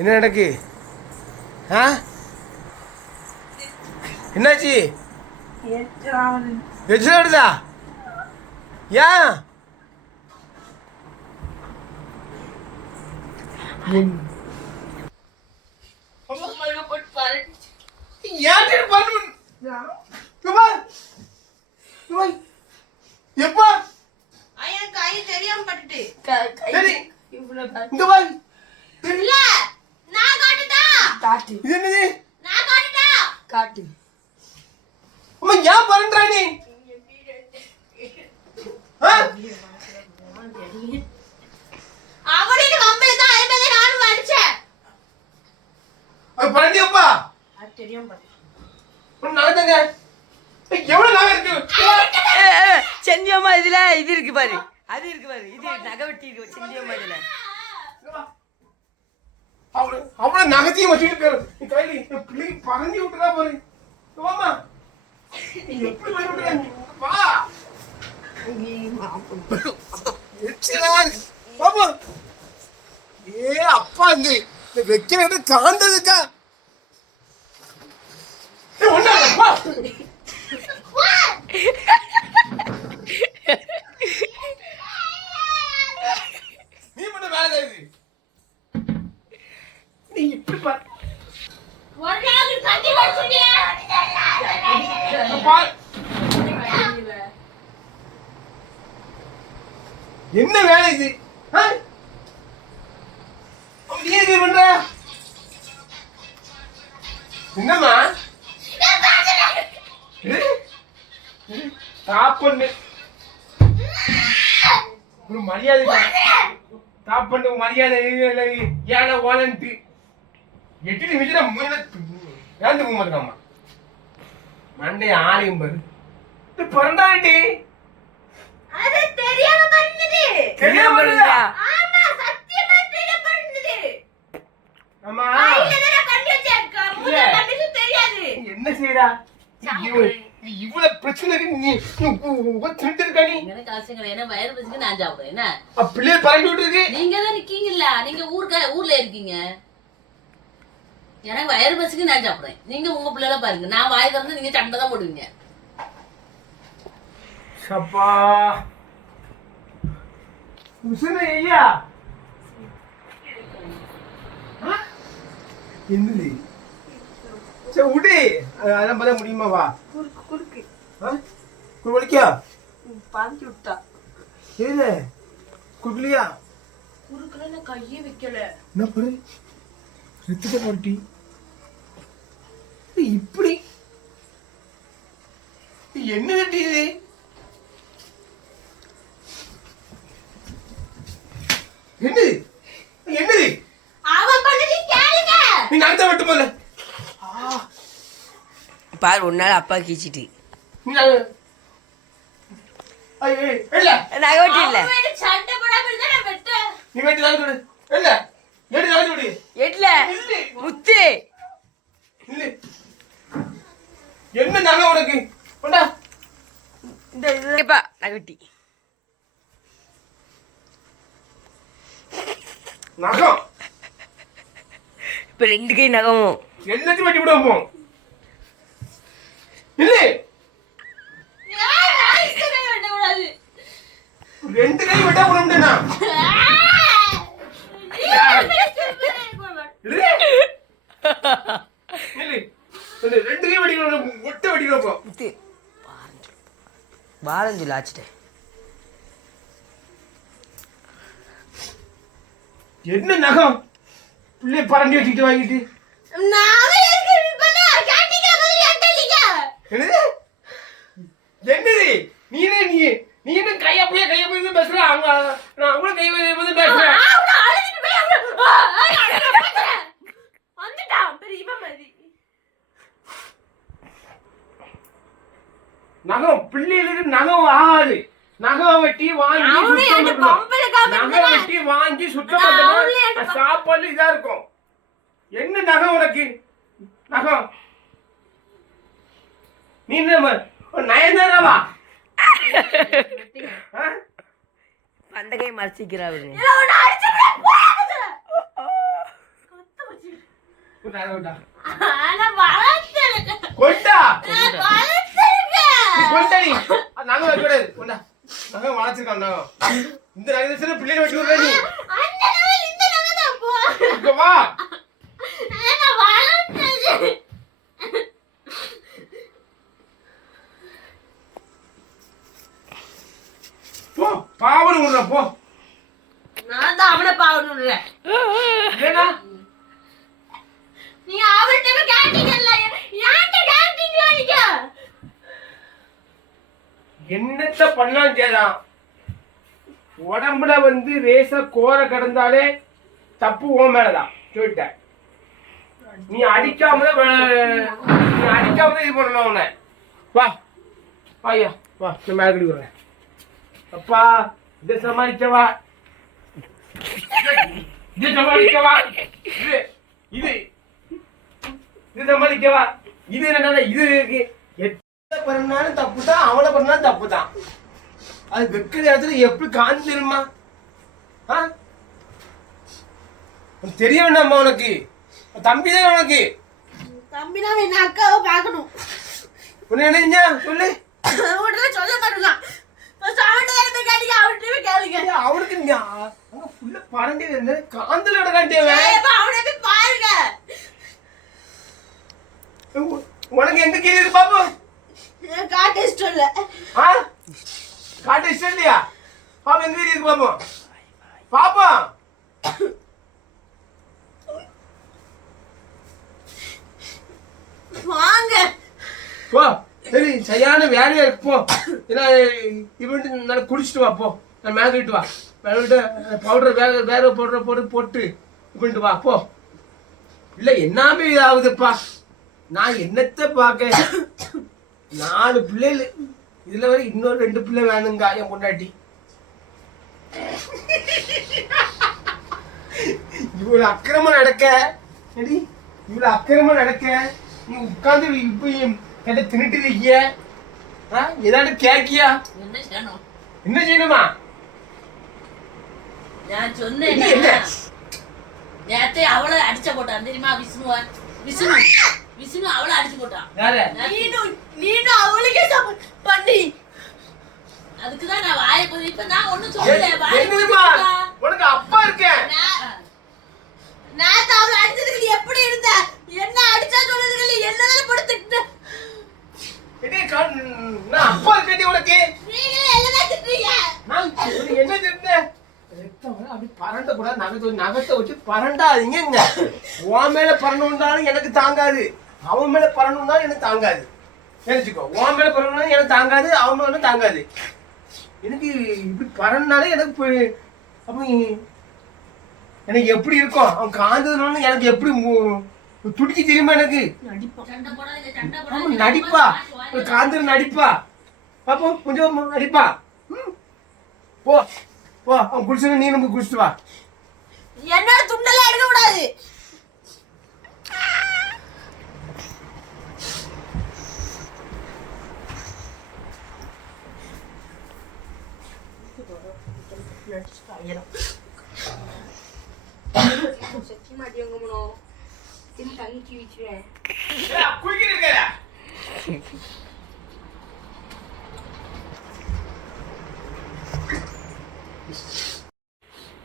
என்ன நடக்கு? ஆ என்னாச்சு? எச்சு வருதா? ஏன் எப்பா கை தெரியாம பட்டுட்டு இந்த பாய் இல்ல நான் காட்டுடா காட்டு இது என்னது? நான் காட்டுடா காட்டு அம்மா ஏன் பண்றா நீ? அவனுக்கு கம்பள தான் அதே மாதிரி நானும் அடிச்சேன். அது பண்ணியப்பா அது தெரியாம பாரு. நடந்தங்க எவ்வளவு நகை இருக்கு? செந்தியம்மா இதுல இது இருக்கு பாரு, அது இருக்கு பாரு, இது நகை வெட்டி இருக்கு செந்தியம்மா இதுல. அவ்வளவு நகைத்தையும் வச்சுட்டு நீ கையில பிள்ளை பறந்து விட்டுறா பாரு. வாமா எப்படி பண்ணி விட்டுற? வா பாப்பா. ஏ அப்பா இந்த வைக்கிறது காண்டதுக்கா ஒன்னா நீ பண்ண வேலை செய்யுது. நீ இப்படி பாரு. ஒரு நாள் கட்டி வச்சிட்டியா? என்ன வேலை இது? நீ என்ன பண்ற? என்னம்மா தாப்பண்ணு ஒரு மரியாதை தாப்பண்ணு மரியாதை ஏழை ஓலன்ட்டு 8 நிமிஷம் ஏந்து போக மாட்டேங்கம்மா மண்டைய ஆலயம் பாரு பிறந்தாண்டி அது தெரியாம பண்ணது. தெரியாம பண்ணுதா? ஆமா சத்தியமா தெரியாம பண்ணது. அம்மா கையில கட்டி வச்சிருக்கா. மூணு கண்டிச்சு தெரியாது. என்ன செய்யறா? இவ்வளவு பிரச்சனை நீ திருட்டு இருக்கா? நீ எனக்கு அவசியம் கிடையாது. என்ன வயிறு பசிக்கு நான் சாப்பிடுறேன். என்ன பிள்ளைய பறந்து விட்டுருக்கு? நீங்க தான் இருக்கீங்கல்ல, நீங்க ஊர்ல இருக்கீங்க. எனக்கு வயிறு பசிக்கு நான் சாப்பிடுறேன். நீங்க உங்க பிள்ளைல பாருங்க, நான் வாய் திறந்து நீங்க சண்டை தான் போடுவீங்க. சப்பா உசுன ஐயா என்னது? சரி விடு, அதெல்லாம் பார்த்தா முடியுமா? வா குறுக்கு குறுக்கு குளிக்கா பாஞ்சு விட்டா. இல்ல குளிக்கலையா? குறுக்குல நான் கையே வைக்கல. என்ன பாரு ரத்தத்தை போட்டி இப்படி என்ன கட்டி இது? என்னது என்னது? அவன் பண்ணது கேளுங்க. நீ நடத்த மட்டும் போல பாரு உன்னால அப்பா கீச்சிட்டு இல்ல நகை வெட்டி இல்ல. அவன் சண்டை போடாம இருந்தா நான் வெட்டேன். நீ வெட்டி தான் விடு. இல்ல ஏடி தான் விடு. எட்ல முத்து இல்ல என்ன நகை உனக்கு? கொண்டா இந்த இதுப்பா நகை வெட்டி. நகம் இப்ப 2 கை நகமும் எல்லாத்தையும் வெட்டி விடுவோம். இல்ல வெட்ட கூடாது. 2 கை வெட்டா விட முடியும்னா இல்ல 2 கை வெட்டிக்கணும். ஒட்ட வெட்டிக்கணும். முத்து பாலஞ்சு லாச்சிட்டேன். என்ன நகம் பிள்ளை பறந்து வச்சுக்கிட்டு வாங்கிட்டு நாவே எதுக்கு இப்படி பண்ண? கேட்டிங்க பதில் ஏட்டலிங்க. என்னது என்னது? நீ என்ன கைய போய் பேசுற? அவங்க நான் அவங்கள கை போய் பேசுறேன். அவன அழுதிட்டு போய் வந்துட்டான் பெரிய மாதிரி. நகம் பிள்ளைகளுக்கு நகம் ஆகாது. நகம் வெட்டி வாங்கி நகை வெட்டி வாங்கி சுத்தம் பண்ணணும். சாப்பாடு இதா இருக்கும். என்ன நகம் உனக்கு? நகம் நீ என்ன நயன்தாராவா? பந்தகை மறைச்சிக்கிறாரு. நகை விட்டா ஆனா வளர்த்திருக்க கொண்டா வளர்த்திருக்க கொண்டா நீ நகை வைக்க கூடாது கொண்டா நகை வளர்ச்சிருக்கான் நகை இந்த நகை பிள்ளைங்க வச்சு விடுற நீ அந்த நகை இந்த நகை தான் போ இங்க வா ஆனா வளர்த்தது போ பாவனு விடுற போ நான் தான் அவனை பாவன்னு விடுறேன் ஏன்னா நீ அவன்கிட்ட கேட்டீங்கல்ல ஏன்ட்ட கேட்டீங்களா நீங்க என்னத்த பண்ணாலும் செய்யலாம் உடம்புல வந்து ரேச கோர கடந்தாலே தப்பு ஓ மேலதான் சொல்லிட்டேன் நீ அடிக்காம இது பண்ணணும் உன்னை வா ஐயா வா நான் மேல கட்டி விடுறேன் அப்பா இதை சமாளிக்கவா இது சமாளிக்கவா இது இது சமாளிக்கவா இது என்ன இது இருக்கு எத்தனை பண்ணாலும் தப்பு தான் அவனை பண்ணாலும் தப்பு தான் அது வெக்கிற இடத்துல எப்படி காந்திருமா தெரிய வேண்டாமா உனக்கு தம்பி தான் உனக்கு தம்பினா என்ன அக்காவை பார்க்கணும் உன்னை என்ன சொல்லு உடனே சொல்ல மாட்டேங்க அவன்கிட்ட கேட்டீங்க அவன்கிட்ட கேளுங்க அவனுக்கு அங்க ஃபுல்லா பரண்டி இருந்து காந்தல இடக்காண்டியவன் அவனை போய் பாருங்க உனக்கு எங்க கீழே இருக்கு பாப்போம் காட்ட இஷ்டம் இல்ல காட்ட இஷ்டம் இல்லையா பாப்பா எங்க கீழே இருக்கு பாப்போம் பாப்போம் வாங்க போ சரி சரியான வேலையா இருக்கு போ ஏன்னா இவன்ட்டு நல்லா குடிச்சிட்டு வா போ நான் மேல விட்டு வா மேல விட்டு பவுடர் வேற பவுடர் போட்டு இப்படிட்டு வா போ இல்ல எல்லாமே இதாகுதுப்பா நான் என்னத்த பார்க்க 4 பிள்ளைகள் இதுல வரை இன்னொரு 2 பிள்ளை வேணுங்க என் பொண்டாட்டி இவ்வளவு அக்கிரமம் நடக்க சரி இவ்வளவு அக்கிரமம் நடக்க நீ உட்கார்ந்து இப்ப கிட்ட தின்னுட்டு இருக்கிய ஏதாவது கேக்கியா என்ன செய்யணும்? என்ன செய்யணுமா நான் சொன்னேன் இது என்ன? நேரத்தை அவளை அடிச்ச போட்டான் தெரியுமா? விஷ்ணு அவளை அடிச்சு போட்டான். யாரு நீனும் அவளுக்கே பண்ணி அதுக்குதான் நான் வாயை இப்ப நான் ஒண்ணும் சொல்லல. வாயை என்னதுமா உனக்கு அப்பா இருக்கேன் நான் அவளை அடிச்சதுக்கு நீ எப்படி இருந்த என்ன அடிச்சா சொல்லுதுக்கு என்னதான் போட்டு நான் அப்பா இருக்கேன் உனக்கு நீங்களே எல்லாமே திட்டுறீங்க நான் என்ன திட்டேன் அப்படி பரண்ட கூட நகத்தை வச்சு பரண்டாதீங்க உன் மேல பரணும்னாலும் எனக்கு தாங்காது அவன் மேல பரணும்னாலும் எனக்கு தாங்காது நினைச்சுக்கோ உன் மேல பரணும்னாலும் எனக்கு தாங்காது அவன் மேல தாங்காது எனக்கு இப்படி பரண்டாலே எனக்கு அப்ப எனக்கு எப்படி இருக்கும் அவன் காந்ததுனாலும் எனக்கு எப்படி துடிக்க தெரியுமா எனக்கு நடிப்பா காந்தர் நடிப்பா பாப்போம் கொஞ்சம் நடிப்பா போ போ அவன் குடிச்சு நீ நம்ம குடிச்சிட்டு வா என்னோட துண்டெல்லாம் எடுக்க கூடாது சக்தி மாட்டியவங்க மனோ தங்கச்சி வச்சுவேன் குளிக்கிறீங்க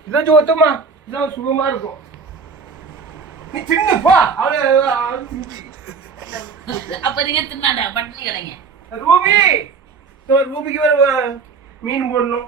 இதான் ஜோத்தமா இதான் சுகமா இருக்கும் நீ தின்னு போ அவளை அப்ப நீங்க தின்னாண்டா பட்டினி கிடைங்க ரூபி ரூபிக்கு வேற மீன் போடணும்